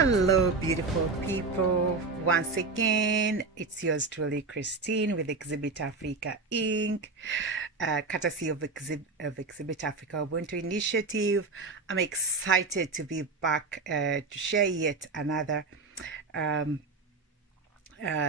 Hello, beautiful people. Once again, it's yours truly, Christine, with Exhibit Africa Inc., courtesy of Exhibit Africa Ubuntu Initiative. I'm excited to be back to share yet another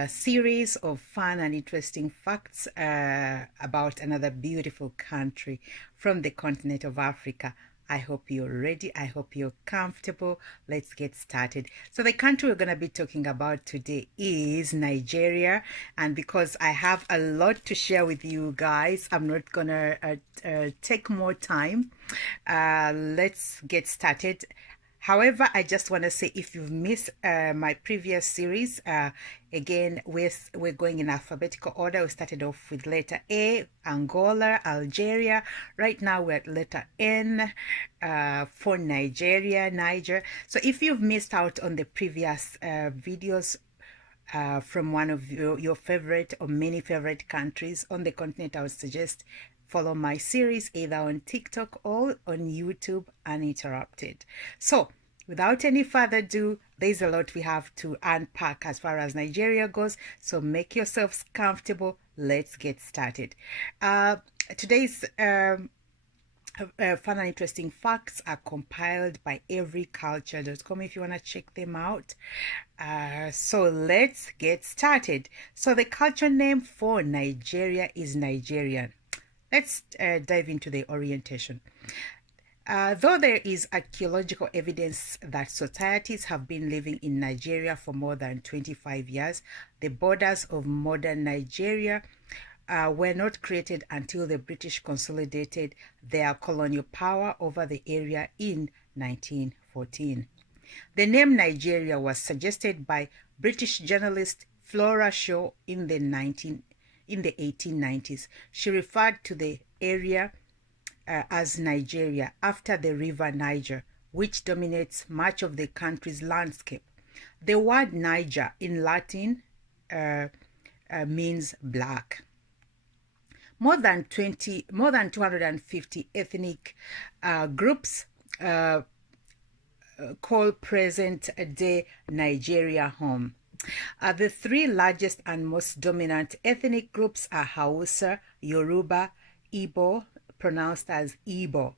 series of fun and interesting facts about another beautiful country from the continent of Africa. I hope you're ready. I hope you're comfortable. Let's get started. So the country we're going to be talking about today is Nigeria. And because I have a lot to share with you guys, I'm not going to take more time. Let's get started. However, I just want to say, if you've missed my previous series, again, we're going in alphabetical order. We started off with letter A, Angola, Algeria. Right now, we're at letter N for Nigeria, Niger. So if you've missed out on the previous videos from one of your favorite or many favorite countries on the continent, I would suggest follow my series either on TikTok or on YouTube uninterrupted. So without any further ado, there's a lot we have to unpack as far as Nigeria goes. So make yourselves comfortable. Let's get started. Today's fun and interesting facts are compiled by everyculture.com if you want to check them out. So let's get started. So the culture name for Nigeria is Nigerian. Let's dive into the orientation. Though there is archaeological evidence that societies have been living in Nigeria for more than 25 years, the borders of modern Nigeria were not created until the British consolidated their colonial power over the area in 1914. The name Nigeria was suggested by British journalist Flora Shaw in the 1890s. She referred to the area as Nigeria after the river Niger, which dominates much of the country's landscape. The word Niger in Latin means black. More than 250 ethnic groups call present-day Nigeria home. The three largest and most dominant ethnic groups are Hausa, Yoruba, Igbo, pronounced as Igbo.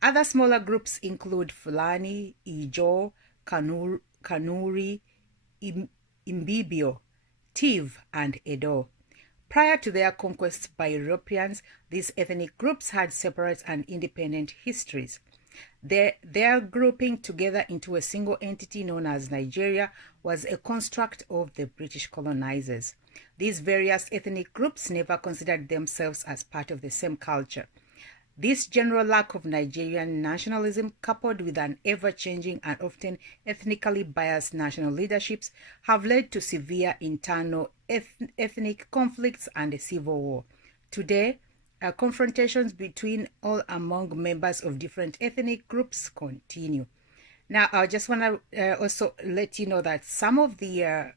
Other smaller groups include Fulani, Ijo, Kanuri, Imbibio, Tiv, and Edo. Prior to their conquest by Europeans, these ethnic groups had separate and independent histories. Their grouping together into a single entity known as Nigeria was a construct of the British colonizers. These various ethnic groups never considered themselves as part of the same culture. This general lack of Nigerian nationalism, coupled with an ever-changing and often ethnically biased national leaderships, have led to severe internal ethnic conflicts and a civil war. Today, confrontations between all among members of different ethnic groups continue. Now, I just want to also let you know that some of the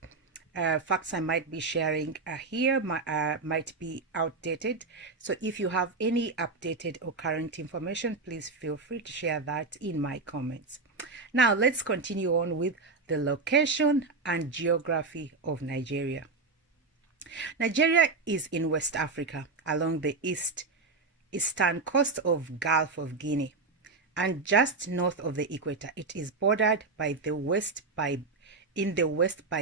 facts I might be sharing here might be outdated. So if you have any updated or current information, please feel free to share that in my comments. Now, let's continue on with the location and geography of Nigeria. Nigeria is in West Africa along the eastern coast of Gulf of Guinea and just north of the equator. It is bordered in the west by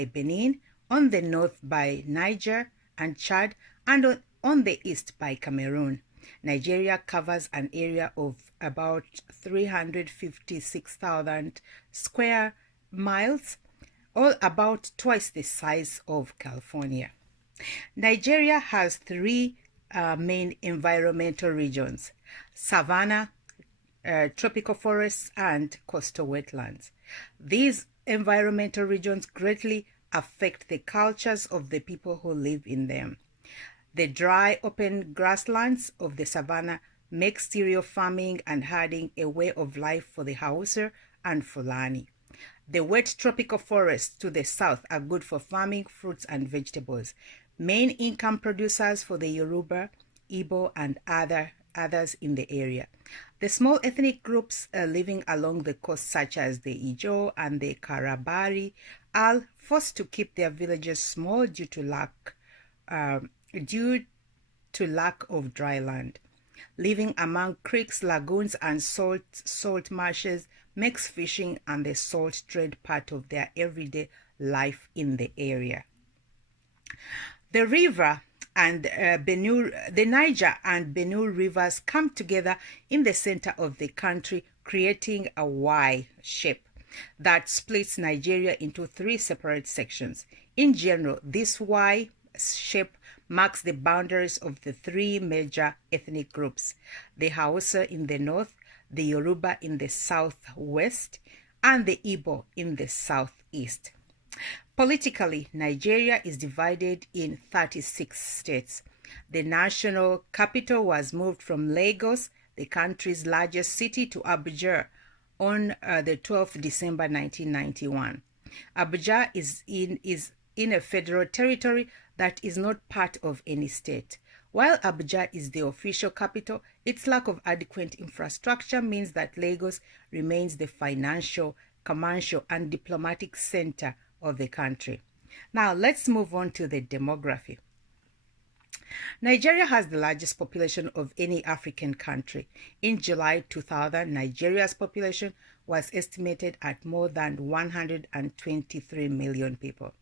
Benin, on the north by Niger and Chad, and on the east by Cameroon. Nigeria covers an area of about 356,000 square miles, or about twice the size of California. Nigeria has three main environmental regions: Savannah, tropical forests, and coastal wetlands. These environmental regions greatly affect the cultures of the people who live in them. The dry, open grasslands of the savannah make stereo farming and herding a way of life for the Hausa and Fulani. The wet tropical forests to the south are good for farming fruits and vegetables, main income producers for the Yoruba, Igbo, and others in the area. The small ethnic groups living along the coast, such as the Ijo and the Karabari, are forced to keep their villages small due to lack of dry land. Living among creeks, lagoons, and salt marshes makes fishing and the salt trade part of their everyday life in the area. The river and the Niger and Benue rivers come together in the center of the country, creating a Y shape that splits Nigeria into three separate sections. In general, this Y shape marks the boundaries of the three major ethnic groups: the Hausa in the north, the Yoruba in the southwest, and the Igbo in the southeast. Politically, Nigeria is divided in 36 states. The national capital was moved from Lagos, the country's largest city, to Abuja on the 12th December 1991. Abuja is in a federal territory that is not part of any state. While Abuja is the official capital, its lack of adequate infrastructure means that Lagos remains the financial, commercial, and diplomatic center of the country. Now, let's move on to the demography. Nigeria has the largest population of any African country. In July 2000, Nigeria's population was estimated at more than 123 million people.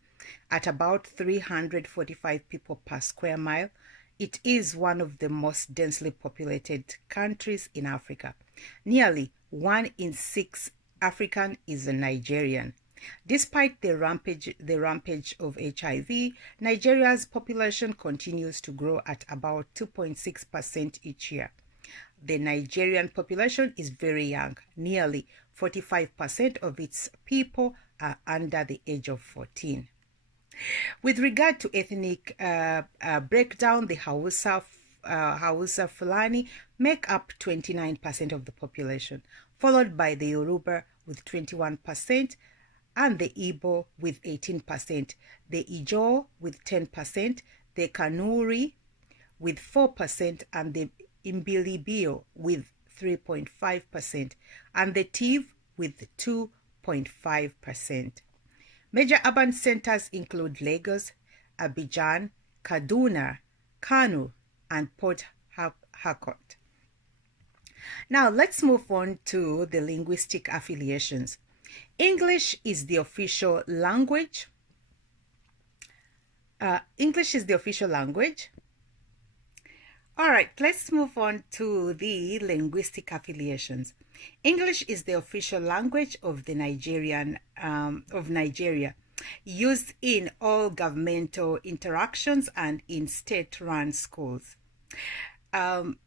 At about 345 people per square mile, it is one of the most densely populated countries in Africa. Nearly 1 in 6 African is a Nigerian. Despite the rampage of HIV, Nigeria's population continues to grow at about 2.6% each year. The Nigerian population is very young. Nearly 45% of its people are under the age of 14. With regard to ethnic breakdown, the Hausa Fulani make up 29% of the population, followed by the Yoruba with 21%, and the Igbo with 18%, the Ijo with 10%, the Kanuri with 4%, and the Imbilibio with 3.5%, and the Tiv with 2.5%. Major urban centers include Lagos, Abidjan, Kaduna, Kano, and Port Harcourt. Now, let's move on to the linguistic affiliations. English is the official language. English is the official language. All right, let's move on to the linguistic affiliations. English is the official language of the Nigeria, used in all governmental interactions and in state-run schools. In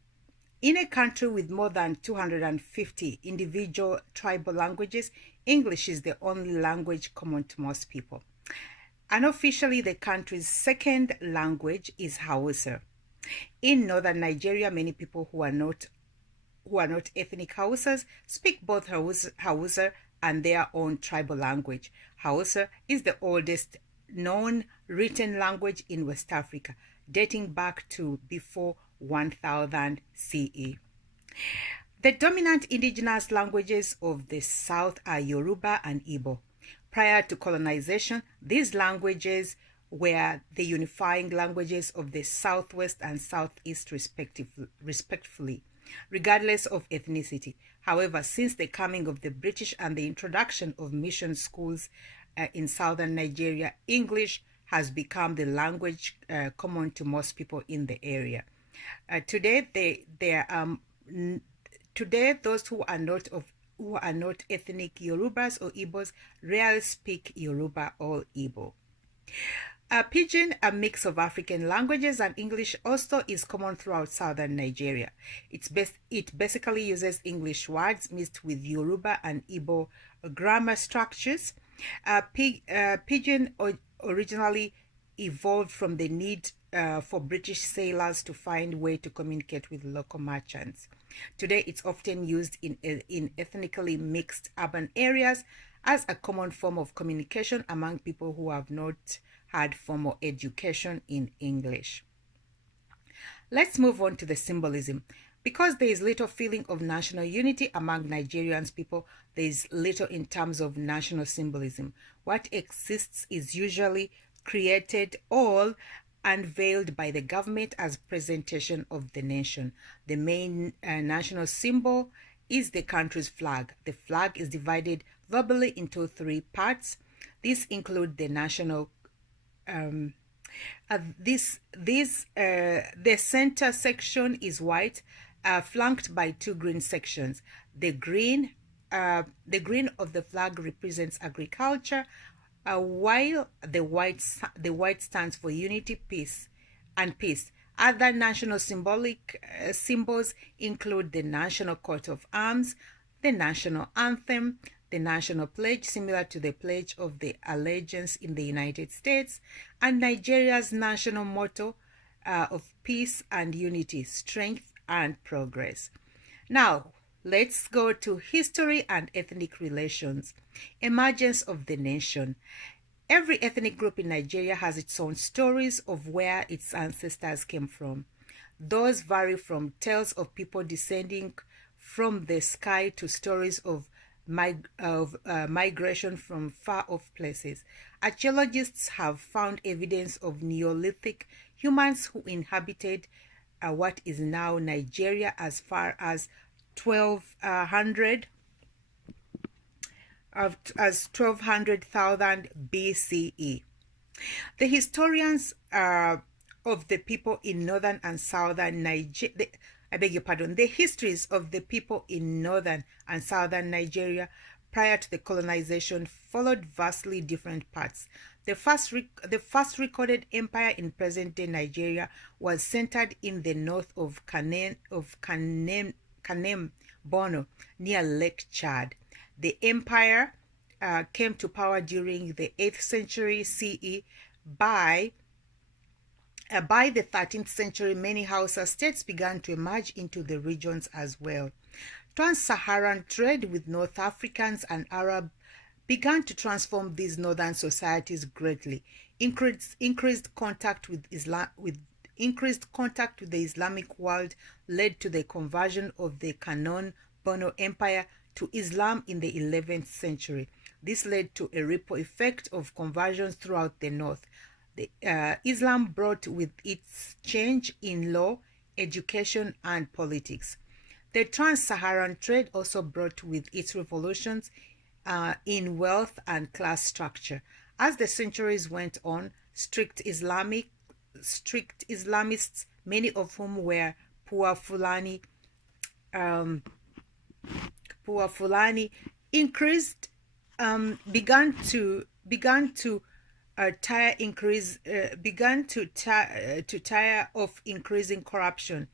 a country with more than 250 individual tribal languages, English is the only language common to most people. Unofficially, the country's second language is Hausa. In northern Nigeria, many people who are not ethnic Hausas speak both Hausa and their own tribal language. Hausa is the oldest known written language in West Africa, dating back to before 1000 CE. The dominant indigenous languages of the South are Yoruba and Igbo. Prior to colonization, these languages were the unifying languages of the Southwest and Southeast respectively, regardless of ethnicity. However, since the coming of the British and the introduction of mission schools in southern Nigeria, English has become the language common to most people in the area. Today, those who are not ethnic Yorubas or Igbos rarely speak Yoruba or Igbo. Pidgin, a mix of African languages and English, also is common throughout southern Nigeria. It basically uses English words mixed with Yoruba and Igbo grammar structures. Pidgin originally evolved from the need for British sailors to find a way to communicate with local merchants. Today, it's often used in ethnically mixed urban areas as a common form of communication among people who have not had formal education in English. Let's move on to the symbolism. Because there is little feeling of national unity among Nigerians people, there is little in terms of national symbolism. What exists is usually created all unveiled by the government as presentation of the nation. The main national symbol is the country's flag. The flag is divided verbally into three parts. These include the national the center section is white, flanked by two green sections. The green of the flag represents agriculture, while the white stands for unity, peace. Other national symbolic symbols include the national coat of arms, the national anthem, the national pledge, similar to the Pledge of the Allegiance in the United States, and Nigeria's national motto of peace and unity, strength and progress. Now, let's go to history and ethnic relations. Emergence of the nation. Every ethnic group in Nigeria has its own stories of where its ancestors came from. Those vary from tales of people descending from the sky to stories of migration from far-off places. Archaeologists have found evidence of Neolithic humans who inhabited what is now Nigeria as far as 1200,000 BCE. The historians of the people in northern and southern Nigeria, the histories of the people in northern and southern Nigeria prior to the colonization followed vastly different paths. The first recorded empire in present-day Nigeria was centered in the north of Kanem, Borno, near Lake Chad. The empire came to power during the 8th century CE. By the 13th century, many Hausa states began to emerge into the regions as well. Trans-Saharan trade with North Africans and Arabs began to transform these northern societies greatly. Increased contact with the Islamic world led to the conversion of the Kanon Borno Empire to Islam in the 11th century. This led to a ripple effect of conversions throughout the north. Islam brought with its change in law, education, and politics. The trans-Saharan trade also brought with its revolutions in wealth and class structure. As the centuries went on, strict Islamists, many of whom were poor Fulani, began to tire of increasing corruption.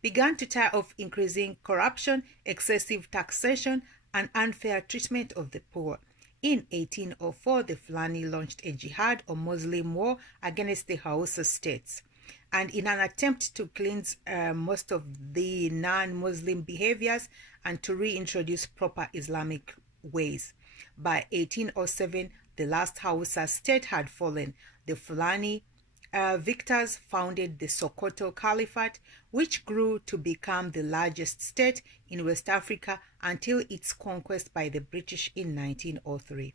Began to tire of increasing corruption, excessive taxation, and unfair treatment of the poor. In 1804, the Fulani launched a jihad or Muslim war against the Hausa states, and in an attempt to cleanse most of the non-Muslim behaviors and to reintroduce proper Islamic ways. By 1807, the last Hausa state had fallen. The Fulani victors founded the Sokoto Caliphate, which grew to become the largest state in West Africa until its conquest by the British in 1903.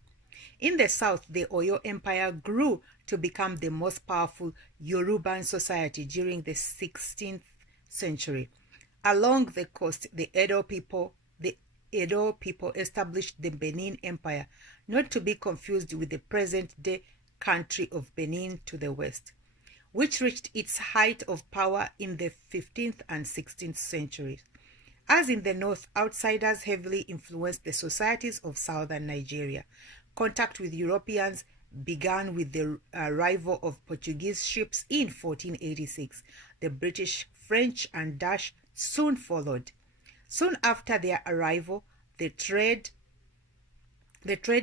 In the south, the Oyo Empire grew to become the most powerful Yoruban society during the 16th century. Along the coast, the Edo people established the Benin Empire, not to be confused with the present-day country of Benin to the west, which reached its height of power in the 15th and 16th centuries. As in the north, outsiders heavily influenced the societies of southern Nigeria. Contact with Europeans began with the arrival of Portuguese ships in 1486. The British, French, and Dutch soon followed. Soon after their arrival, the trade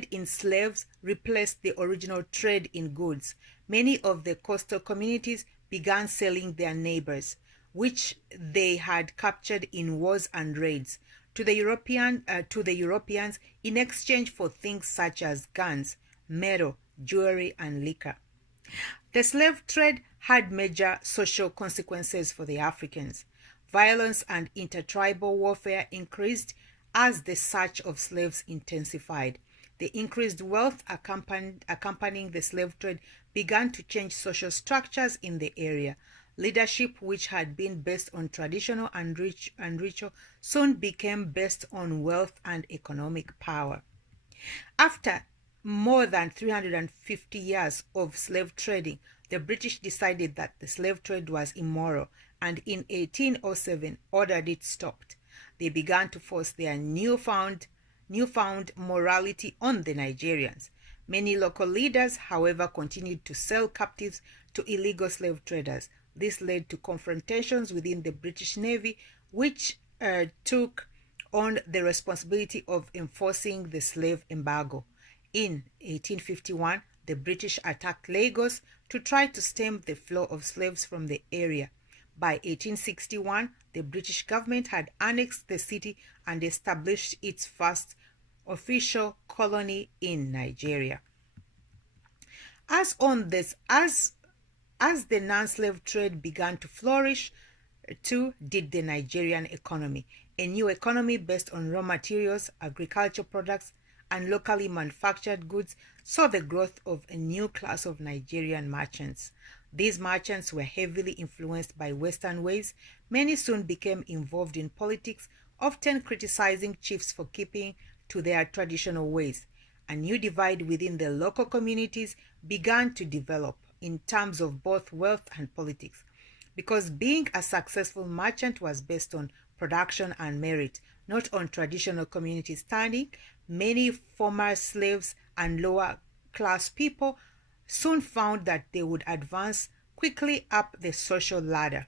in slaves replaced the original trade in goods. Many of the coastal communities began selling their neighbors, which they had captured in wars and raids. to the Europeans in exchange for things such as guns, metal, jewelry, and liquor. The slave trade had major social consequences for the Africans. Violence and intertribal warfare increased as the search of slaves intensified. The increased wealth accompanying the slave trade began to change social structures in the area. Leadership, which had been based on traditional and ritual, soon became based on wealth and economic power. After more than 350 years of slave trading, the British decided that the slave trade was immoral and in 1807 ordered it stopped. They began to force their newfound morality on the Nigerians. Many local leaders, however, continued to sell captives to illegal slave traders. This led to confrontations within the British Navy, which took on the responsibility of enforcing the slave embargo. In 1851, the British attacked Lagos to try to stem the flow of slaves from the area. By 1861, the British government had annexed the city and established its first official colony in Nigeria. As the non-slave trade began to flourish, too did the Nigerian economy. A new economy based on raw materials, agricultural products, and locally manufactured goods saw the growth of a new class of Nigerian merchants. These merchants were heavily influenced by Western ways. Many soon became involved in politics, often criticizing chiefs for keeping to their traditional ways. A new divide within the local communities began to develop in terms of both wealth and politics. Because being a successful merchant was based on production and merit, not on traditional community standing, many former slaves and lower class people soon found that they would advance quickly up the social ladder.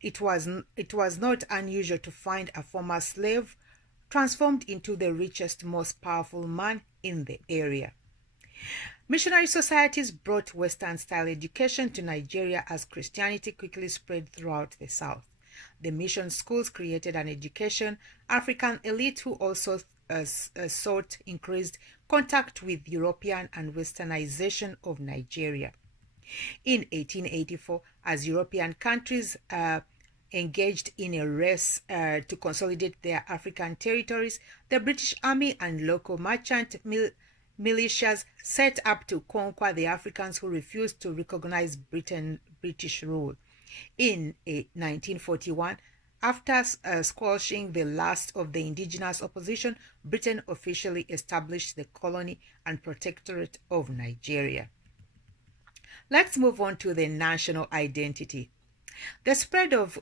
It was not unusual to find a former slave transformed into the richest, most powerful man in the area. Missionary societies brought Western-style education to Nigeria as Christianity quickly spread throughout the South. The mission schools created an education African elite who also sought increased contact with European and Westernization of Nigeria. In 1884, as European countries engaged in a race to consolidate their African territories, the British Army and local merchant militias set up to conquer the Africans who refused to recognize British rule. In 1941, after squashing the last of the indigenous opposition, Britain officially established the colony and protectorate of Nigeria. Let's move on to the national identity. The spread of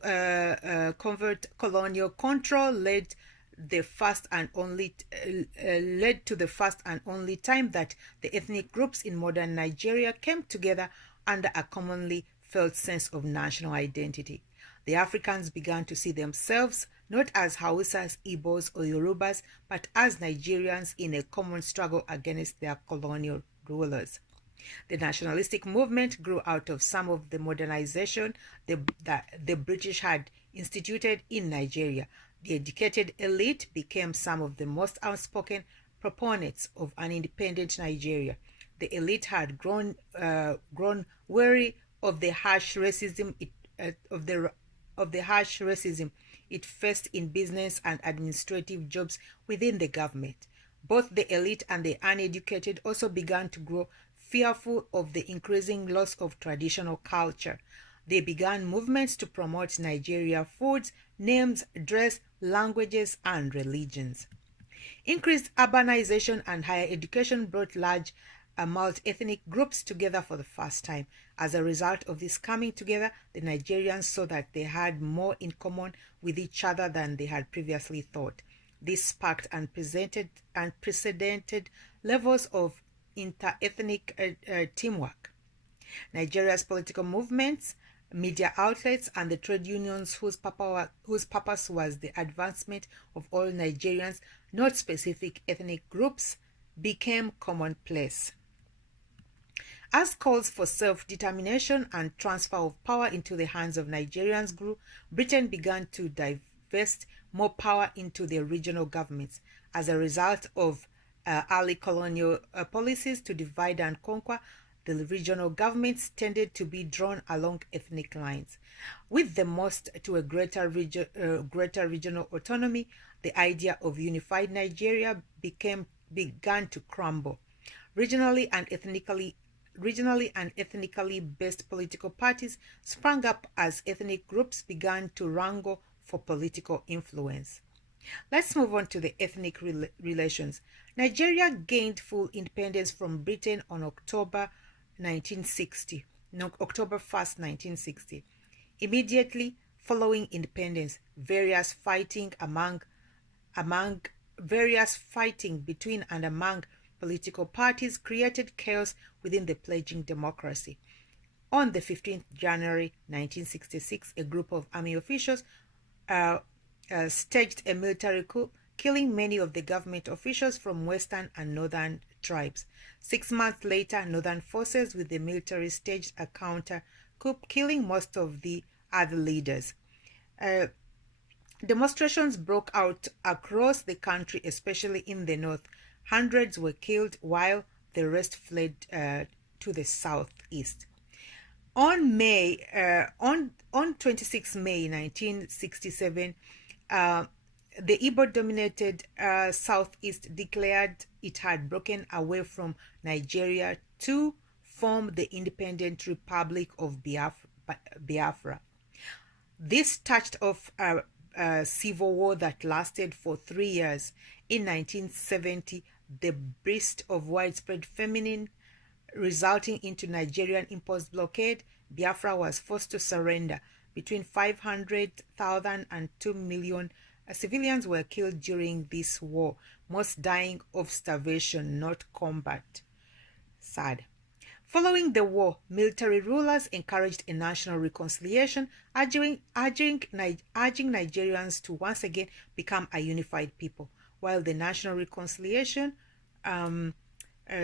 covert colonial control led to the first and only time that the ethnic groups in modern Nigeria came together under a commonly felt sense of national identity. The Africans began to see themselves not as Hausas, Igbos, or Yorubas, but as Nigerians in a common struggle against their colonial rulers. The nationalistic movement grew out of some of the modernization that the British had instituted in Nigeria. The educated elite became some of the most outspoken proponents of an independent Nigeria. The elite had grown weary of the harsh racism it faced in business and administrative jobs within the government. Both the elite and the uneducated also began to grow fearful of the increasing loss of traditional culture. They began movements to promote Nigeria foods, names, dress, languages, and religions. Increased urbanization and higher education brought large multi-ethnic groups together for the first time. As a result of this coming together, the Nigerians saw that they had more in common with each other than they had previously thought. This sparked unprecedented levels of inter-ethnic teamwork. Nigeria's political movements, media outlets, and the trade unions whose purpose was the advancement of all Nigerians, not specific ethnic groups, became commonplace. As calls for self-determination and transfer of power into the hands of Nigerians grew, Britain began to invest more power into their regional governments. As a result of early colonial policies to divide and conquer, the regional governments tended to be drawn along ethnic lines. With the most to a greater regional autonomy, the idea of unified Nigeria began to crumble. Regionally and ethnically based political parties sprang up as ethnic groups began to wrangle for political influence. Let's move on to the ethnic relations. Nigeria gained full independence from Britain on October 1st, 1960. Immediately following independence, various fighting between and among political parties created chaos within the pledging democracy. On the 15th January 1966, a group of army officials staged a military coup, killing many of the government officials from western and northern tribes. 6 months later, northern forces with the military staged a counter coup, killing most of the other leaders. Demonstrations broke out across the country, especially in the north. Hundreds were killed while the rest fled to the southeast. On 26 May 1967, the Igbo-dominated southeast declared it had broken away from Nigeria to form the Independent Republic of Biafra. This touched off a civil war that lasted for 3 years. In 1970, the burst of widespread famine resulting into Nigerian imposed blockade, Biafra was forced to surrender. Between 500,000 and 2 million civilians were killed during this war, most dying of starvation, not combat. Sad. Following the war, military rulers encouraged a national reconciliation, urging Nigerians to once again become a unified people. While the national reconciliation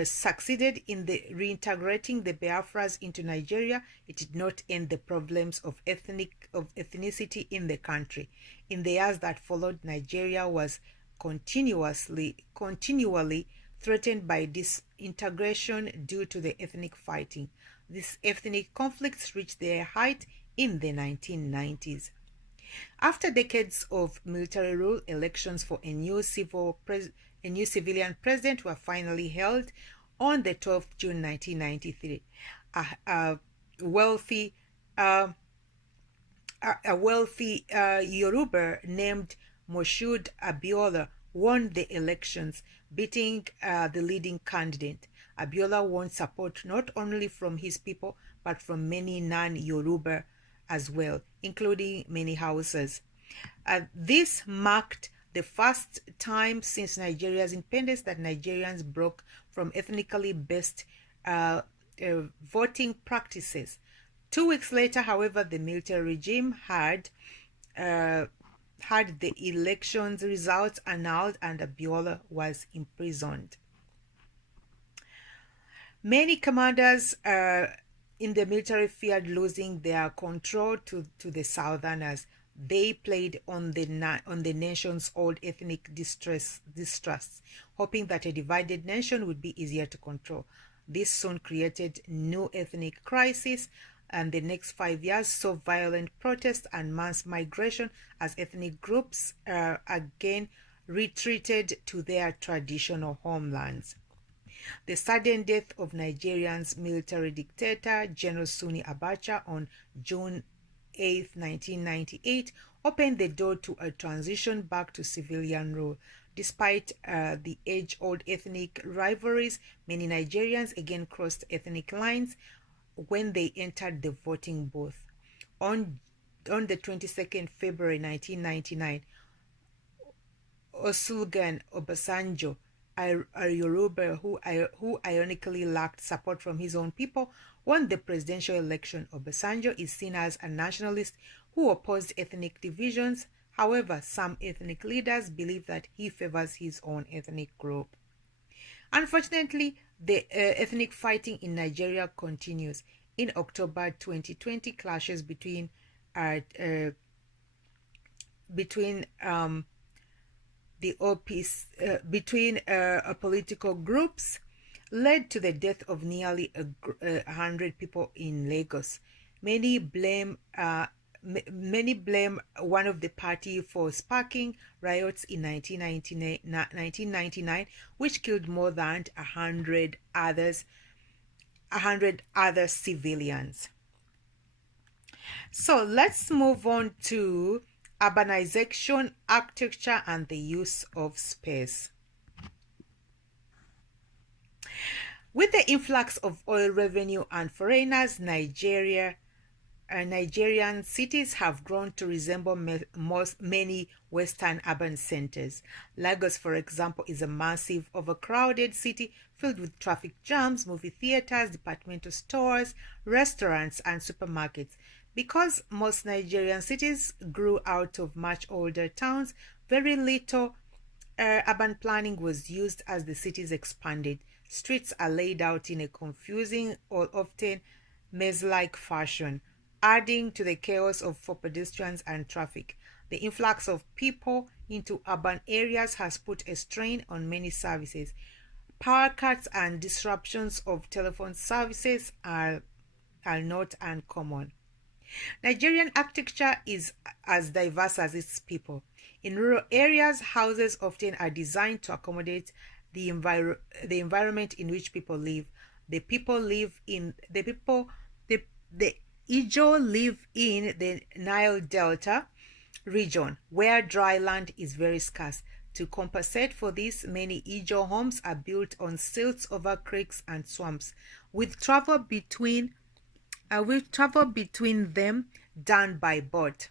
succeeded in reintegrating the Biafras into Nigeria, it did not end the problems of ethnicity in the country. In the years that followed, Nigeria was continually threatened by disintegration due to the ethnic fighting. These ethnic conflicts reached their height in the 1990s. After decades of military rule, elections for a new civilian president were finally held on the 12th June 1993. A wealthy Yoruba named Moshood Abiola won the elections, beating the leading candidate. Abiola won support not only from his people but from many non-Yoruba as well, including many Hausas. This marked the first time since Nigeria's independence that Nigerians broke from ethnically based voting practices. 2 weeks later, however, the military regime had the elections results annulled and Abiola was imprisoned. Many commanders in the military feared losing their control to the Southerners. They played on the nation's old ethnic distrust, hoping that a divided nation would be easier to control. This soon created new ethnic crisis, and the next 5 years saw violent protests and mass migration as ethnic groups again retreated to their traditional homelands. The sudden death of Nigeria's military dictator, General Sani Abacha, on June 8, 1998, opened the door to a transition back to civilian rule. Despite the age-old ethnic rivalries, many Nigerians again crossed ethnic lines when they entered the voting booth. On the 22nd February 1999, Olusegun Obasanjo, a Yoruba who ironically lacked support from his own people, won the presidential election. Obasanjo is seen as a nationalist who opposed ethnic divisions. However, some ethnic leaders believe that he favors his own ethnic group. Unfortunately, the ethnic fighting in Nigeria continues. In October 2020, clashes between between the OPs between political groups led to the death of nearly 100 people in Lagos. Many blame many blame one of the party for sparking riots in 1999, which killed more than 100 other civilians. So let's move on to urbanization, architecture, and the use of space. With the influx of oil revenue and foreigners, Nigerian cities have grown to resemble many Western urban centers. Lagos, for example, is a massive, overcrowded city filled with traffic jams, movie theaters, departmental stores, restaurants, and supermarkets. Because most Nigerian cities grew out of much older towns, very little urban planning was used as the cities expanded. Streets are laid out in a confusing or often maze-like fashion, adding to the chaos for pedestrians and traffic. The influx of people into urban areas has put a strain on many services. Power cuts and disruptions of telephone services are not uncommon. Nigerian architecture is as diverse as its people. In rural areas, houses often are designed to accommodate the environment in which people live. The Ijaw live in the Nile Delta region, where dry land is very scarce. To compensate for this, many Ijaw homes are built on stilts over creeks and swamps, with travel between them done by boat.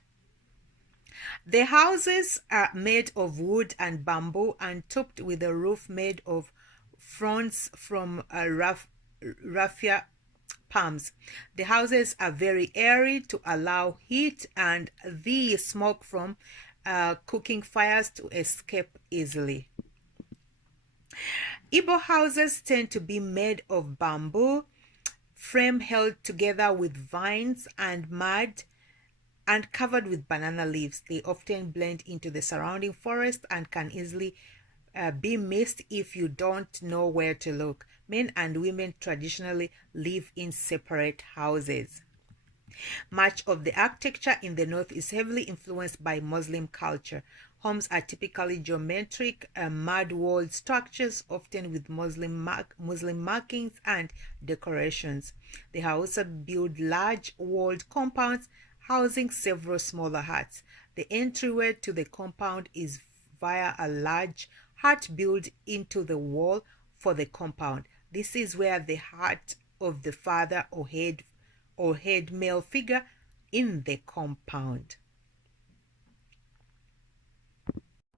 The houses are made of wood and bamboo and topped with a roof made of fronds from raffia palms. The houses are very airy to allow heat and the smoke from cooking fires to escape easily. Igbo houses tend to be made of bamboo, frame held together with vines and mud, and covered with banana leaves. They often blend into the surrounding forest and can easily be missed if you don't know where to look. Men and women traditionally live in separate houses. Much of the architecture in the north is heavily influenced by Muslim culture. Homes are typically geometric, mud-walled structures, often with Muslim markings and decorations. They also build large walled compounds housing several smaller huts. The entryway to the compound is via a large hut built into the wall for the compound. This is where the hut of the father or head male figure in the compound.